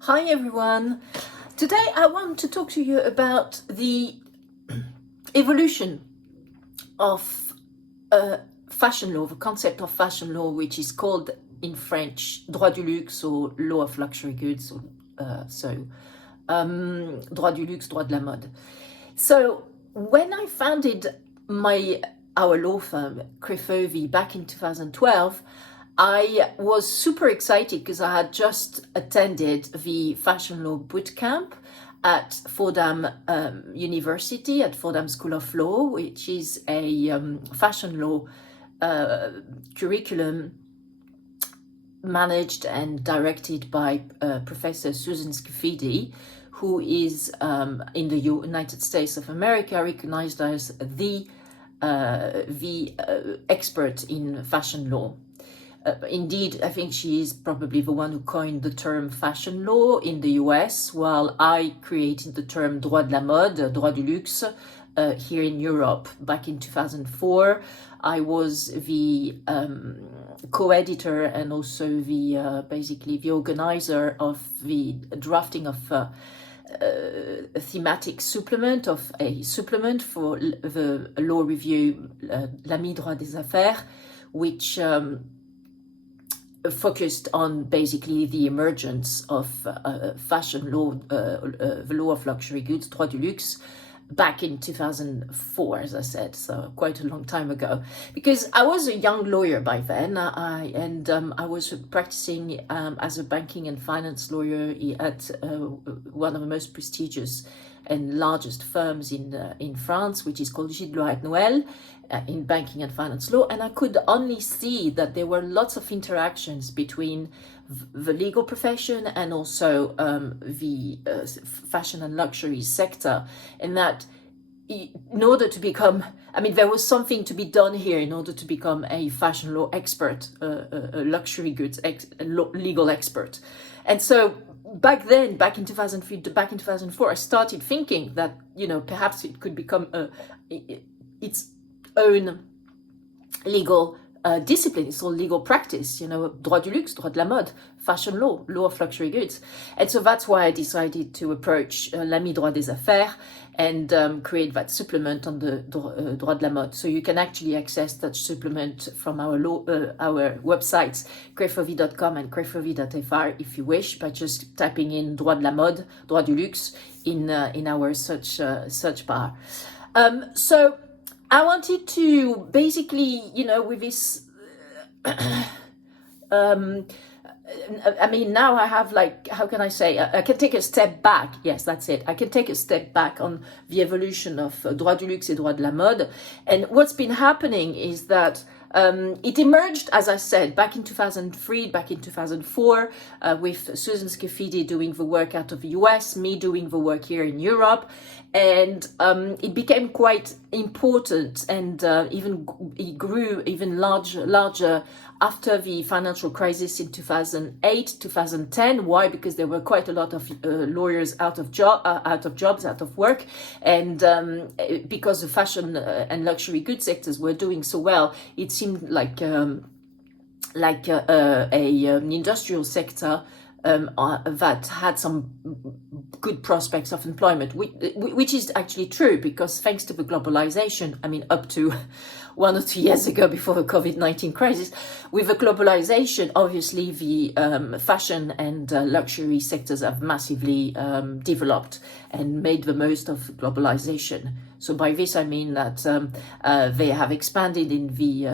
Hi everyone. Today I want to talk to you about the evolution of fashion law, the concept of fashion law, which is called in French droit du luxe or law of luxury goods. Droit du luxe, droit de la mode. So when I founded our law firm, Crefovi, back in 2012, I was super excited because I had just attended the fashion law bootcamp at Fordham University, at Fordham School of Law, which is a fashion law curriculum managed and directed by Professor Susan Scafidi, who is in the United States of America recognized as the expert in fashion law. Indeed, I think she is probably the one who coined the term fashion law in the US, while I created the term droit de la mode, droit du luxe, here in Europe back in 2004. I was the co-editor and also basically the organizer of the drafting of a thematic supplement, of a supplement for the law review, l'Ami droit des affaires, which focused on basically the emergence of fashion law, the law of luxury goods, droit du luxe, back in 2004, as I said, so quite a long time ago. Because I was a young lawyer by then, I was practicing as a banking and finance lawyer at one of the most prestigious and largest firms in France, which is called Gilles Loiret Noël, in banking and finance law, and I could only see that there were lots of interactions between the legal profession and also the fashion and luxury sector, and that in order to become, there was something to be done here in order to become a fashion law expert, a luxury goods legal expert. And so back then, back in 2003, back in 2004, I started thinking that, perhaps it could become its own legal discipline. It's all legal practice, droit du luxe, droit de la mode, fashion law, law of luxury goods. And so that's why I decided to approach l'Ami droit des affaires and create that supplement on the droit de la mode. So you can actually access that supplement from our websites, crefovi.com and crefovi.fr if you wish, by just typing in droit de la mode, droit du luxe in our search bar. So I wanted to basically, with this, now I have, how can I say, I can take a step back. Yes, that's it. I can take a step back on the evolution of droit du luxe et droit de la mode. And what's been happening is that it emerged, as I said, back in 2003, back in 2004, with Susan Scafidi doing the work out of the US, me doing the work here in Europe. And it became quite important, and it grew even larger after the financial crisis in 2008, 2010. Why? Because there were quite a lot of lawyers out of jobs, out of work, and because the fashion and luxury goods sectors were doing so well, it seemed like an industrial sector that had some good prospects of employment, which is actually true, because thanks to the globalization, up to 1 or 2 years ago, before the COVID-19 crisis, with the globalization, obviously the fashion and luxury sectors have massively developed and made the most of globalization. So by this I mean that they have expanded in the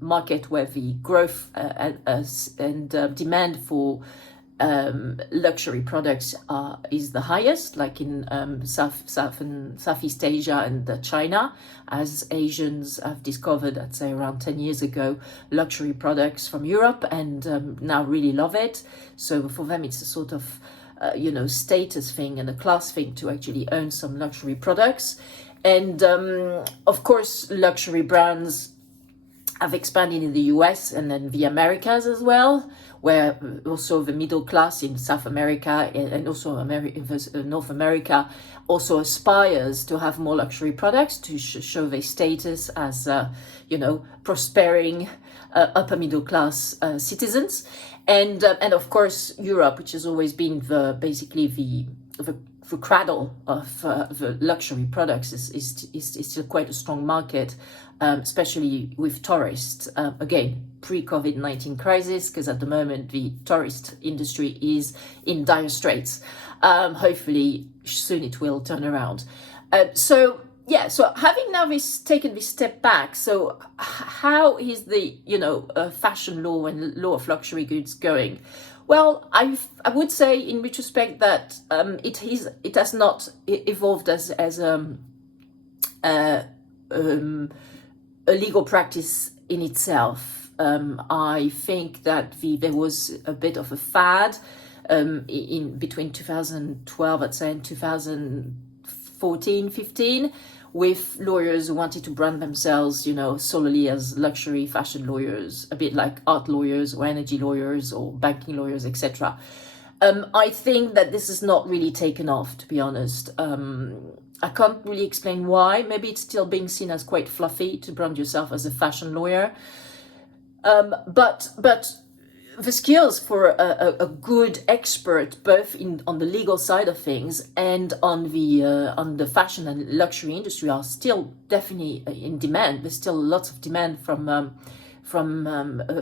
market where the growth and demand for luxury products is the highest, like in Southeast Asia and China, as Asians have discovered, I'd say around 10 years ago, luxury products from Europe, and now really love it. So for them it's a sort of status thing and a class thing to actually own some luxury products. And of course, luxury brands have expanded in the US and then the Americas as well, where also the middle class in South America and also North America also aspires to have more luxury products to show their status as, prospering upper middle class citizens. and of course Europe, which has always been basically the cradle of the luxury products, is still quite a strong market, especially with tourists. Again, pre-COVID-19 crisis, because at the moment the tourist industry is in dire straits. Hopefully soon it will turn around. So having now taken this step back, so how is the fashion law and law of luxury goods going? Well, I would say in retrospect that it has not evolved as a legal practice in itself. I think that there was a bit of a fad in between 2012, I'd say, and 2014-15, with lawyers who wanted to brand themselves, solely as luxury fashion lawyers, a bit like art lawyers or energy lawyers or banking lawyers, etc. I think that this has not really taken off, to be honest. I can't really explain why. Maybe it's still being seen as quite fluffy to brand yourself as a fashion lawyer. But the skills for a good expert, both on the legal side of things and on the fashion and luxury industry, are still definitely in demand. There's still lots of demand from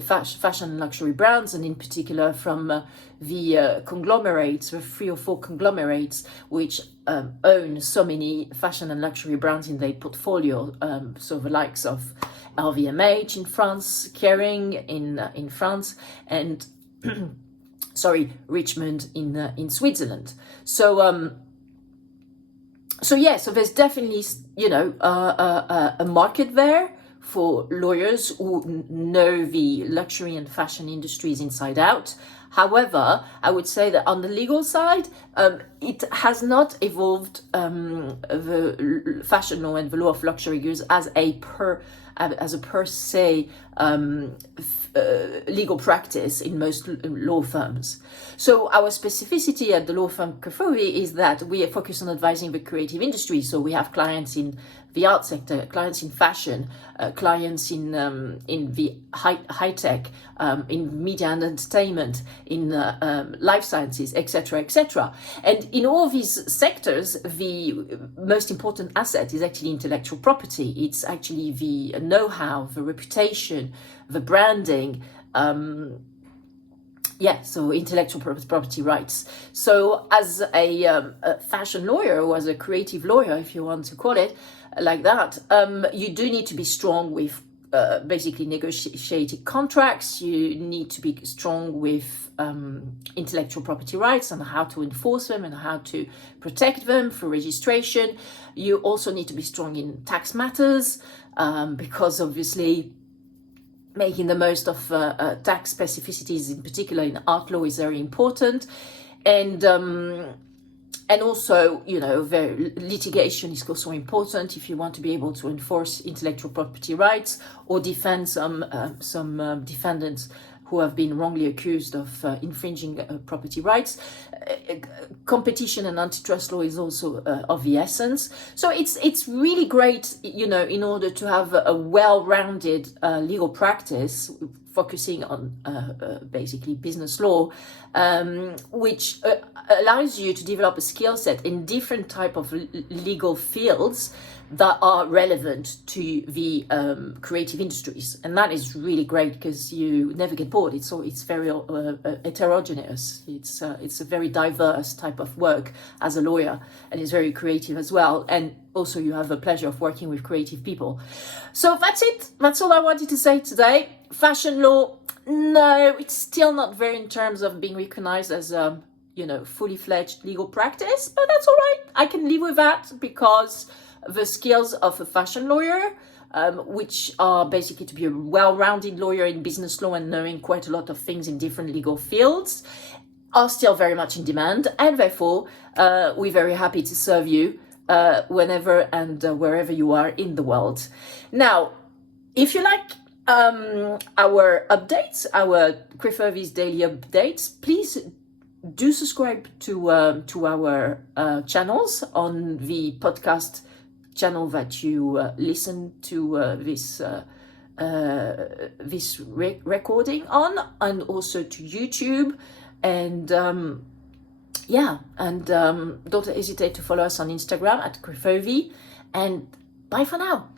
fashion luxury brands, and in particular from the conglomerates, the 3 or 4 conglomerates which own so many fashion and luxury brands in their portfolio. So the likes of LVMH in France, Kering in France, and Richemont in Switzerland. So there's definitely a market there for lawyers who know the luxury and fashion industries inside out. However, I would say that on the legal side, it has not evolved the fashion law and the law of luxury goods as a per se legal practice in most law firms. So our specificity at the law firm Crefovi is that we are focused on advising the creative industry. So we have clients in the art sector, clients in fashion, clients in the high tech, in media and entertainment, in life sciences, etc., etc. And in all these sectors, the most important asset is actually intellectual property. It's actually the know-how, the reputation, the branding. So intellectual property rights. So as a fashion lawyer, or as a creative lawyer, if you want to call it like that, you do need to be strong with basically negotiated contracts. You need to be strong with intellectual property rights and how to enforce them and how to protect them for registration. You also need to be strong in tax matters, because obviously making the most of tax specificities, in particular in art law, is very important. And also, litigation is also important if you want to be able to enforce intellectual property rights or defend some defendants who have been wrongly accused of infringing property rights. Competition and antitrust law is also of the essence. So it's really great, in order to have a well-rounded legal practice focusing on basically business law, which allows you to develop a skill set in different type of legal fields that are relevant to the creative industries. And that is really great because you never get bored. It's very heterogeneous. It's a very diverse type of work as a lawyer, and it's very creative as well. And also you have the pleasure of working with creative people. So that's it. That's all I wanted to say today. Fashion law, no, it's still not very in terms of being recognized as fully-fledged legal practice, but that's all right. I can live with that because the skills of a fashion lawyer, which are basically to be a well-rounded lawyer in business law and knowing quite a lot of things in different legal fields, are still very much in demand. And therefore, we're very happy to serve you whenever and wherever you are in the world. Now, if you like our updates, our Crefovi's daily updates, please do subscribe to our channels on the podcast channel that you listen to this this recording on, and also to YouTube. And yeah, and don't hesitate to follow us on Instagram at Crefovi. And bye for now.